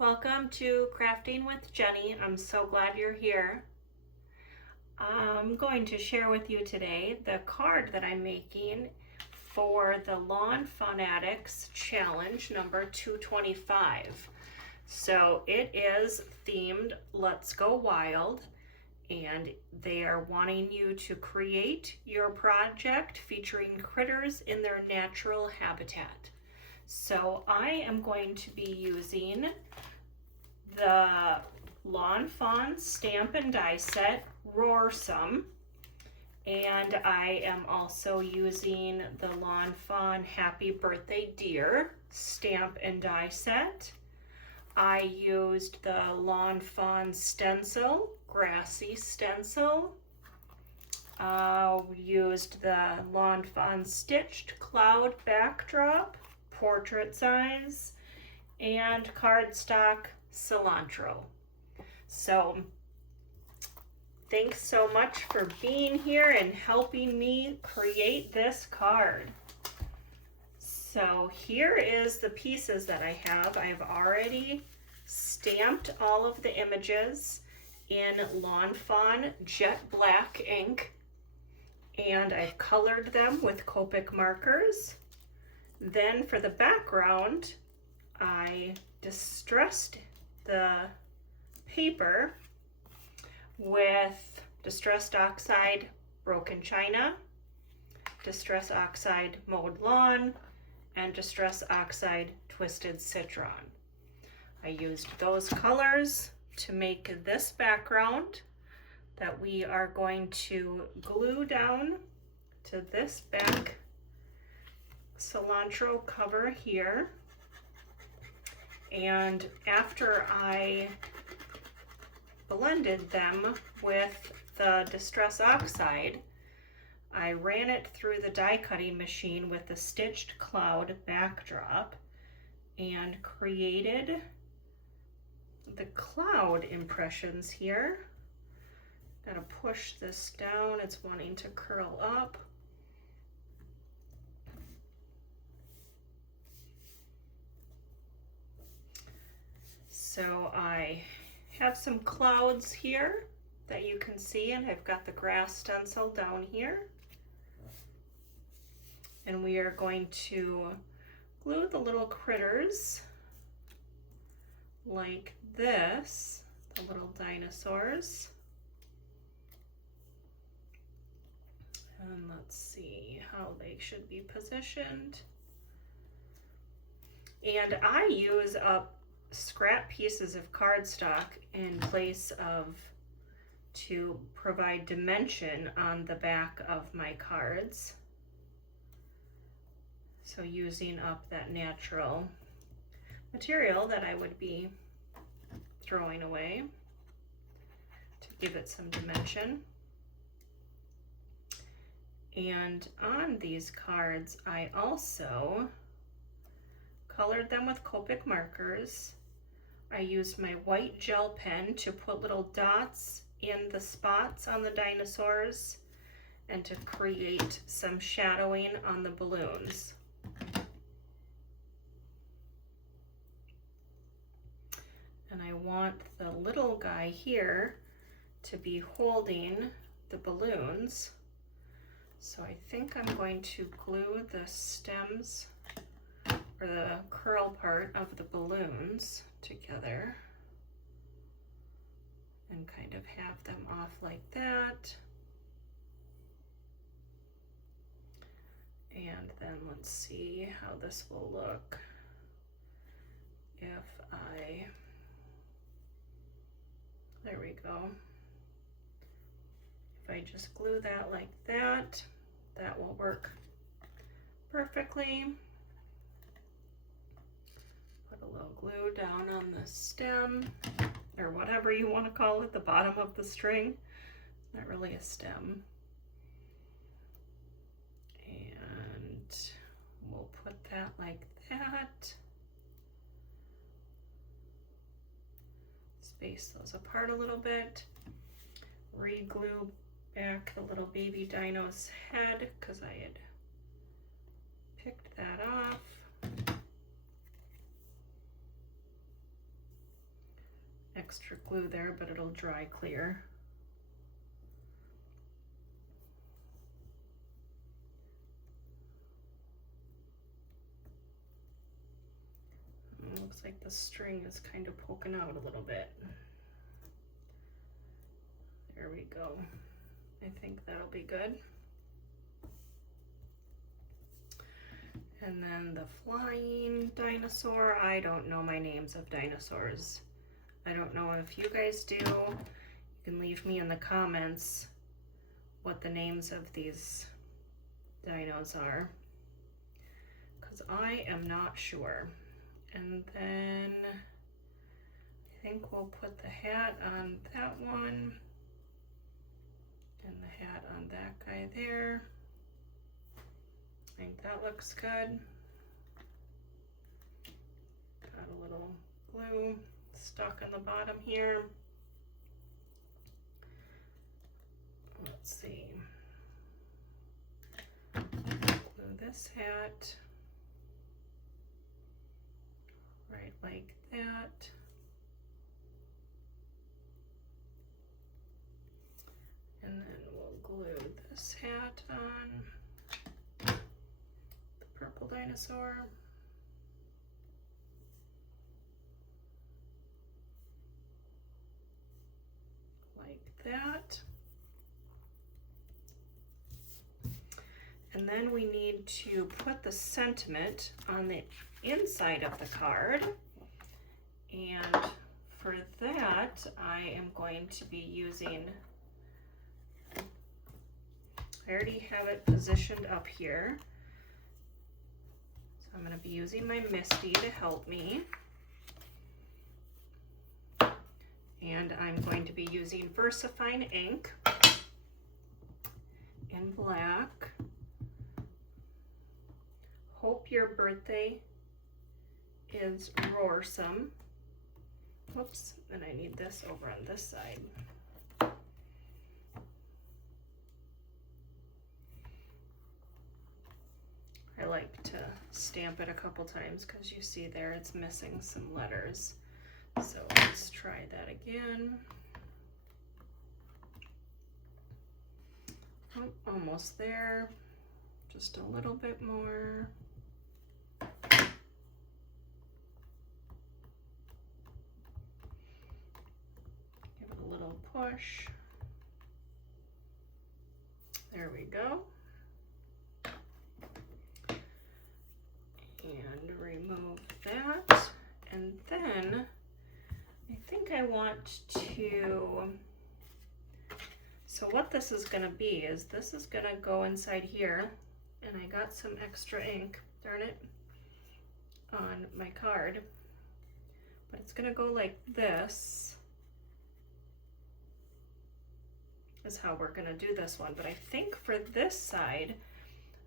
Welcome to Crafting with Jenny. I'm so glad you're here. I'm going to share with you today the card that I'm making for the Lawn Fawnatics challenge number 225. So it is themed Let's Go Wild, and they are wanting you to create your project featuring critters in their natural habitat. So I am going to be using the Lawn Fawn stamp and die set Rawrsome, and I am also using the Lawn Fawn Happy Birthday Dear stamp and die set. I used the Lawn Fawn Stencil, Grassy Stencil. Used the Lawn Fawn Stitched Cloud Backdrop, portrait size, and Cardstock Cilantro. So thanks so much for being here and helping me create this card. So here is the pieces that I have. I've already stamped all of the images in Lawn Fawn Jet Black ink, and I've colored them with Copic markers. Then for the background, I distressed the paper with Distressed Oxide Broken China, Distress Oxide Mowed Lawn, and Distress Oxide Twisted Citron. I used those colors to make this background that we are going to glue down to this back cilantro cover here. And after I blended them with the Distress Oxide, I ran it through the die cutting machine with the Stitched Cloud backdrop and created the cloud impressions here. Gotta push this down, it's wanting to curl up. So I have some clouds here that you can see, and I've got the grass stencil down here. And we are going to glue the little critters like this, the little dinosaurs. And let's see how they should be positioned. And I use up scrap pieces of cardstock in place of to provide dimension on the back of my cards. So using up that natural material that I would be throwing away to give it some dimension. And on these cards, I also colored them with Copic markers. I used my white gel pen to put little dots in the spots on the dinosaurs and to create some shadowing on the balloons. And I want the little guy here to be holding the balloons. So I think I'm going to glue the stems or the curl part of the balloons together and kind of have them off like that. And then let's see how this will look if there we go. If I just glue that like that, that will work perfectly. Put a little glue down on the stem, or whatever you want to call it, the bottom of the string. Not really a stem. And we'll put that like that. Space those apart a little bit. Re-glue back the little baby dino's head because I had picked that off. extra glue there, but it'll dry clear. It looks like the string is kind of poking out a little bit. There we go. I think that'll be good. And then the flying dinosaur, I don't know my names of dinosaurs. I don't know if you guys do. You can leave me in the comments what the names of these dinos are, because I am not sure. And then I think we'll put the hat on that one and the hat on that guy there. I think that looks good. Got a little glue stuck in the bottom here. Let's see. Glue this hat right like that. And then we'll glue this hat on the purple dinosaur. Like that. And then we need to put the sentiment on the inside of the card. And for that, I am going to be using, I already have it positioned up here. So I'm going to be using my Misty to help me. And I'm going to be using VersaFine ink in black. Hope your birthday is Rawrsome. Whoops, and I need this over on this side. I like to stamp it a couple times because you see there it's missing some letters. So let's try that again. Oh, almost there. Just a little bit more. Give it a little push. There we go. And remove that. And then I think I want to, so what this is going to be is this is going to go inside here, and I got some extra ink, darn it, on my card, but it's going to go like this is how we're going to do this one. But I think for this side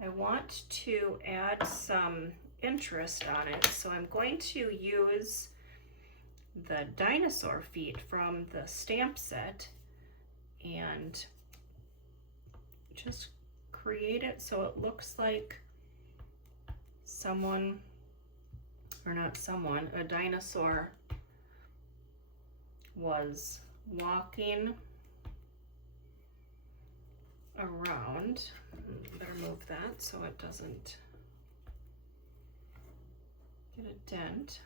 I want to add some interest on it, so I'm going to use the dinosaur feet from the stamp set and just create it so it looks like someone, or not someone, a dinosaur was walking around. Better move that so it doesn't get a dent.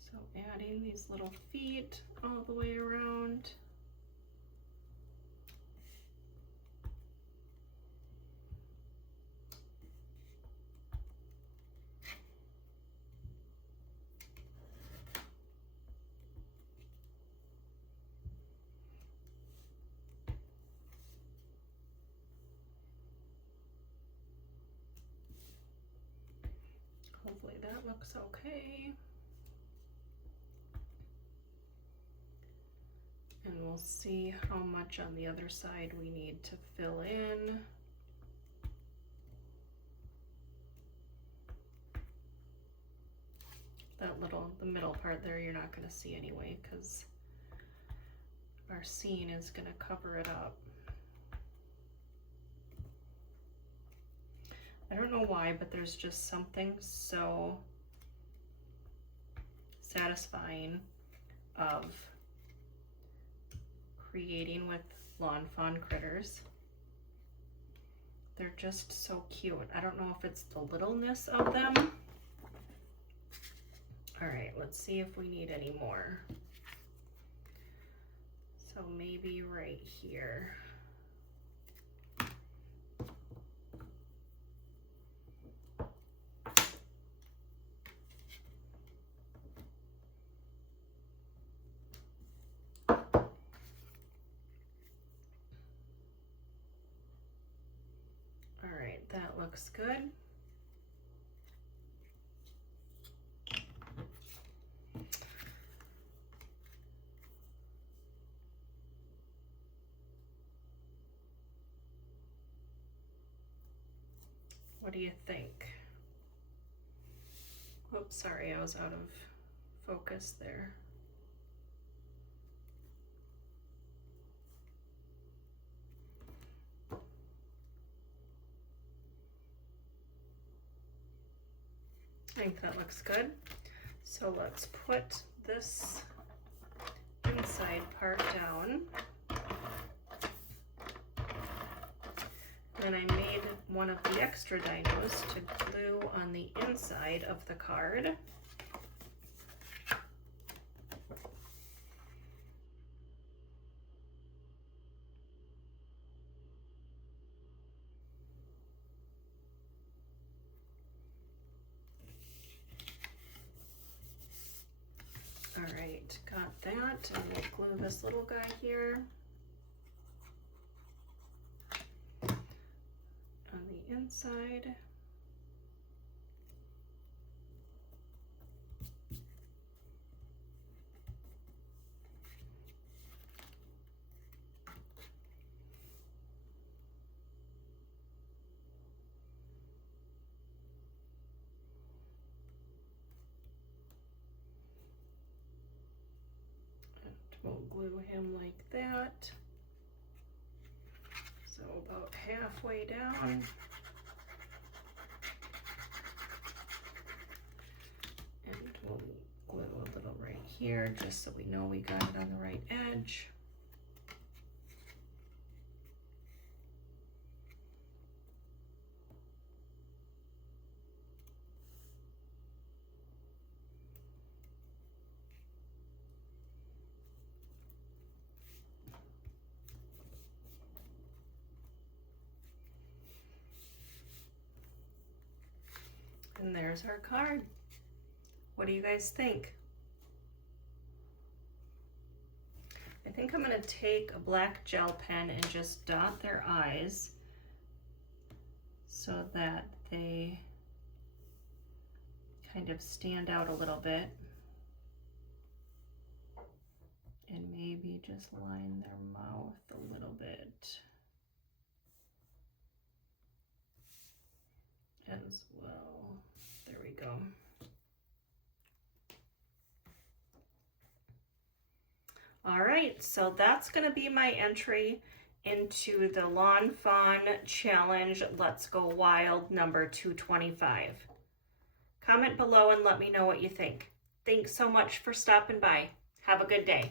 So adding these little feet all the way around. Hopefully that looks okay. And we'll see how much on the other side we need to fill in. That little, the middle part there, you're not going to see anyway because our scene is going to cover it up. I don't know why, but there's just something so satisfying of creating with Lawn Fawn critters. They're just so cute. I don't know if it's the littleness of them. All right, let's see if we need any more. So maybe right here. All right, that looks good. What do you think? Oops, sorry, I was out of focus there. I think that looks good. So let's put this inside part down. And I made one of the extra dinos to glue on the inside of the card. All right, got that. And we'll glue this little guy here on the inside. We'll glue him like that. So about halfway down. And we'll glue a little right here just so we know we got it on the right edge. And there's our card. What do you guys think? I think I'm going to take a black gel pen and just dot their eyes so that they kind of stand out a little bit. And maybe just line their mouth a little bit as well. There we go. All right, so that's going to be my entry into the Lawn Fawn Challenge Let's Go Wild number 225. Comment below and let me know what you think. Thanks so much for stopping by. Have a good day.